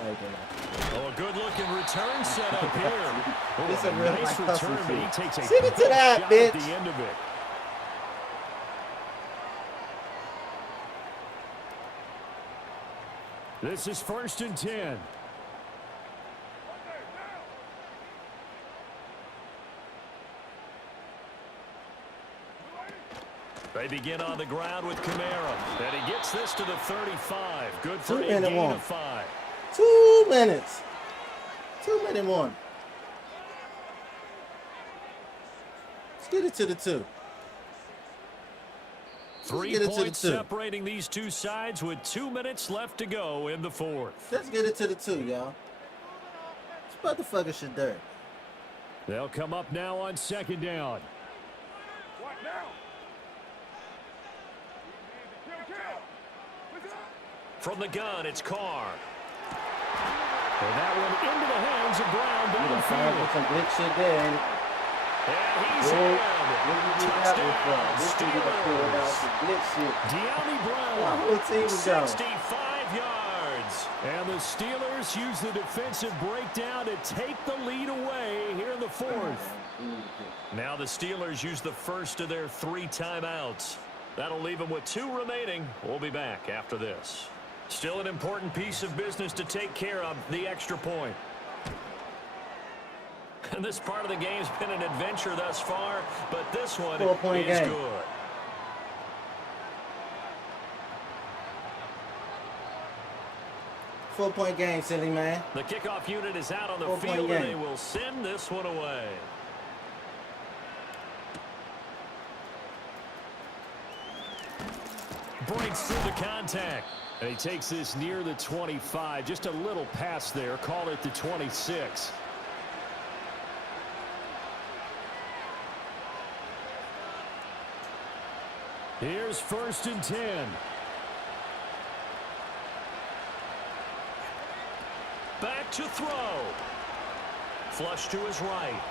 Oh, a good-looking return set up here. This a real Nice return, but he takes a send it to that, shot bitch. at the end of it. This is 1st and 10. They begin on the ground with Kamara. And he gets this to the 35. Good for a 2-minute gain one. of 5. 2 minutes. 2-minute one. Let's get it to the 2. 3 points separating these two sides with 2 minutes left to go in the 4th. Let's get it to the 2, y'all. This motherfucker shit dirty. They'll come up now on 2nd down. From the gun, it's Carr. And that one into the hands of Brown downfield. Some glitch shit there, ain't it? And he's in. De'Ami Brown, What team was going? 65 yards. and the Steelers use the defensive breakdown to take the lead away here in the 4th. Now the Steelers use the first of their 3 timeouts. That'll leave them with 2 remaining. We'll be back after this. Still an important piece of business to take care of, the extra point. And this part of the game's been an adventure thus far, but this one is game. good. Four-point game, silly man. The kickoff unit is out on the 4-point field, and game. they will send this one away. Breaks through the contact. And he takes this near the 25. Just a little pass there. Call it the 26. Here's 1st and 10. Back to throw. Flush to his right.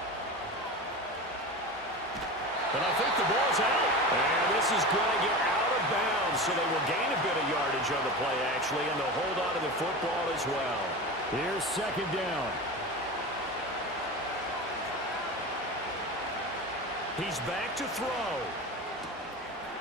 And I think the ball's out. And this is going to get out of bounds, so they will gain a bit of yardage on the play, actually, and they'll hold on to the football as well. Here's 2nd down. He's back to throw.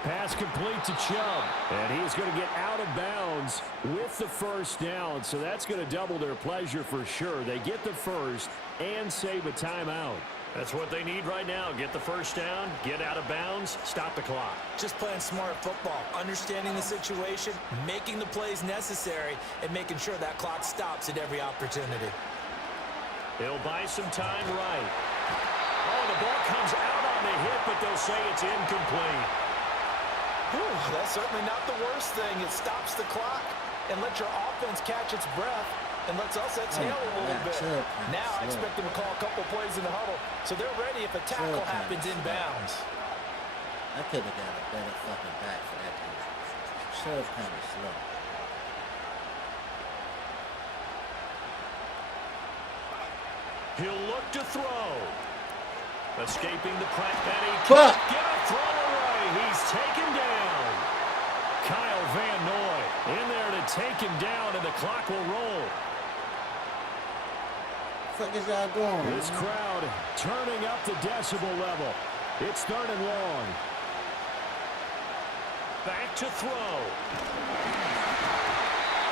Pass complete to Chubb. And he's going to get out of bounds with the first down. So that's going to double their pleasure for sure. They get the first and save a timeout. That's what they need right now. Get the first down, get out of bounds, stop the clock. Just playing smart football, understanding the situation, making the plays necessary, and making sure that clock stops at every opportunity. He'll buy some time right. Oh, the ball comes out on the hit, but they'll say it's incomplete. Whew, that's certainly not the worst thing. It stops the clock and lets your offense catch its breath and lets us exhale a little bit. Now I expect them to call a couple plays in the huddle, so they're ready if a tackle happens inbounds. I could have got a better fucking back for that dude. Serve kind of slow. He'll look to throw. Escaping the press, and he can't get a throw away. He's taken down. Kyle Van Noy in there to take him down, and the clock will roll. What the fuck is y'all doing? This crowd turning up the decibel level. It's 3rd and long. Back to throw.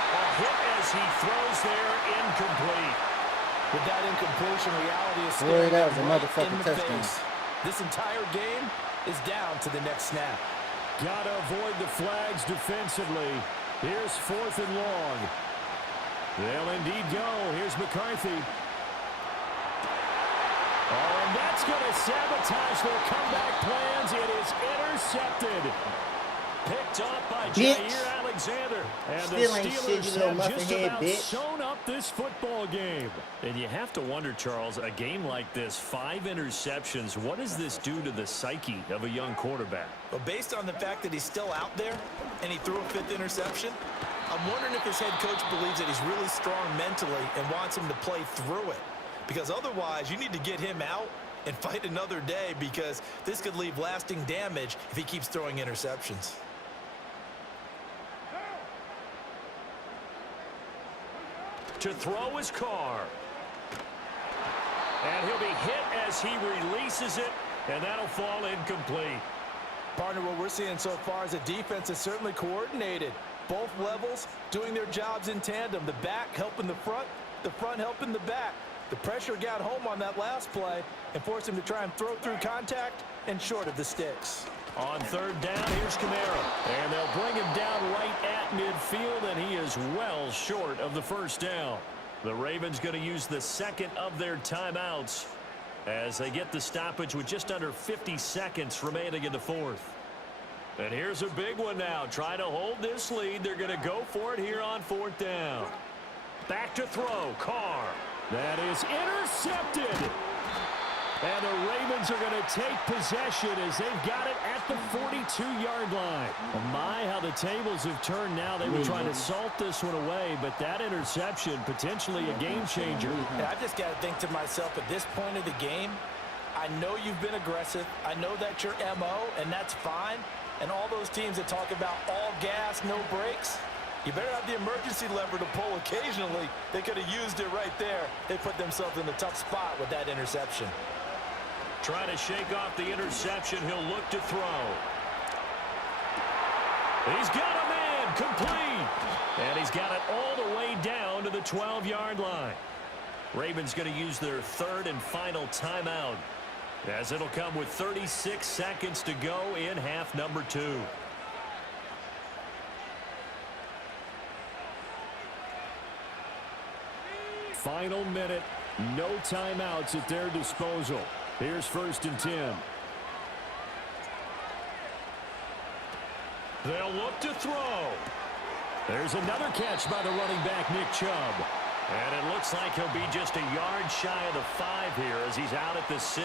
A hit as he throws there, incomplete. With that incompletion, reality is still Boy, that was a right motherfucking in the touchdown. face. This entire game is down to the next snap. Got to avoid the flags defensively. Here's 4th and long. They'll indeed go. Here's McCarthy. Oh, and that's going to sabotage their comeback plans. It is intercepted. Picked up by Jair Alexander. And Still the ain't shit, Steelers you little have just muffin-head about bitch. sewn up this football game. And you have to wonder, Charles, a game like this, 5 interceptions, what does this do to the psyche of a young quarterback? Well, based on the fact that he's still out there and he threw a 5th interception, I'm wondering if his head coach believes that he's really strong mentally and wants him to play through it. Because otherwise, you need to get him out and fight another day, because this could leave lasting damage if he keeps throwing interceptions. To throw his Carr. And he'll be hit as he releases it, and that'll fall incomplete. Partner, what we're seeing so far is the defense is certainly coordinated. Both levels doing their jobs in tandem. The back helping the front helping the back. The pressure got home on that last play and forced him to try and throw through contact and short of the sticks. On 3rd down, here's Kamara. And they'll bring him down right at midfield, and he is well short of the first down. The Ravens going to use the 2nd of their timeouts as they get the stoppage with just under 50 seconds remaining in the 4th. And here's a big one now. Trying to hold this lead. They're going to go for it here on 4th down. Back to throw. Carr. That is intercepted. And the Ravens are going to take possession as they've got it at the 42-yard line. Oh my, how the tables have turned now. They were trying to salt this one away, but that interception, potentially a game changer. And I just got to think to myself, at this point of the game, I know you've been aggressive. I know that's your MO, and that's fine. And all those teams that talk about all gas, no brakes, you better have the emergency lever to pull occasionally. They could have used it right there. They put themselves in a tough spot with that interception. Trying to shake off the interception. He'll look to throw. He's got a man complete. And he's got it all the way down to the 12-yard line. Ravens going to use their 3rd and final timeout, as it'll come with 36 seconds to go in half number 2. Final minute, no timeouts at their disposal. Here's 1st and 10. They'll look to throw. There's another catch by the running back, Nick Chubb. And it looks like he'll be just a yard shy of the 5 here as he's out at the 6.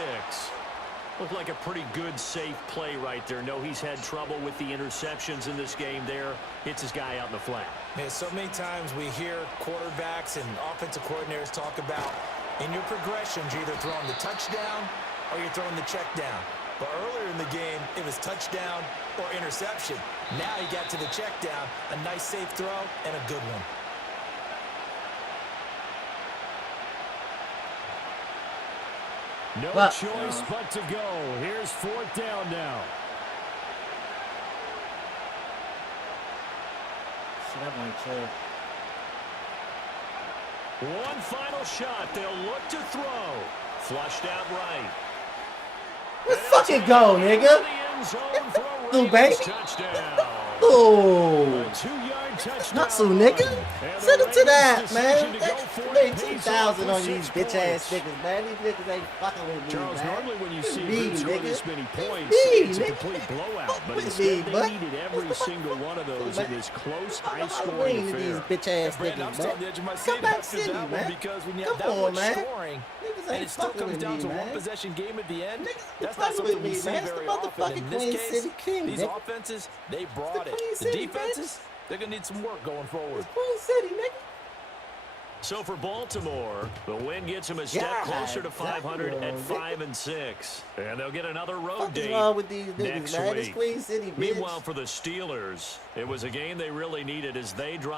Looked like a pretty good, safe play right there. No, he's had trouble with the interceptions in this game there. Hits his guy out in the flat. Man, so many times we hear quarterbacks and offensive coordinators talk about, in your progressions, you're either throwing the touchdown or you're throwing the check down. But earlier in the game, it was touchdown or interception. Now he got to the check down, a nice safe throw, and a good one. No choice but to go. Here's 4th down now. That one chill. One final shot. They'll look to throw. Flushed out right. Let's fucking go, nigga. Little baby. Oh. Hustle, nigga. Send it to that, man. That made 2,000 on these bitch ass niggas, man. These niggas ain't fucking with me, Charles, man. normally when you see me, a score nigga. this many points, Me, it's a nigga. complete blowout. But Fuck instead, me, they needed every single one of those in this close, high-scoring These affair. bitch ass Brandon, I'm niggas, still on the man. edge of my Come seat back after city, that one man. because when you Come have that on, much man. scoring Niggas and ain't it still fucking comes with down me, to a man. one-possession game at the end, Niggas that's fucking not something with me, we see man. It's the very often. motherfucking In this Queen case, City King, these nigga. offenses, they brought it. Queen The City, defenses, they're going to need some work going forward. Queen City, nigga. So for Baltimore, the win gets them a step closer to 500 at 5-6. And they'll get another road What's date wrong with these niggas, next man? It's week. Queen City, bitch. Meanwhile, for the Steelers, it was a game they really needed as they dropped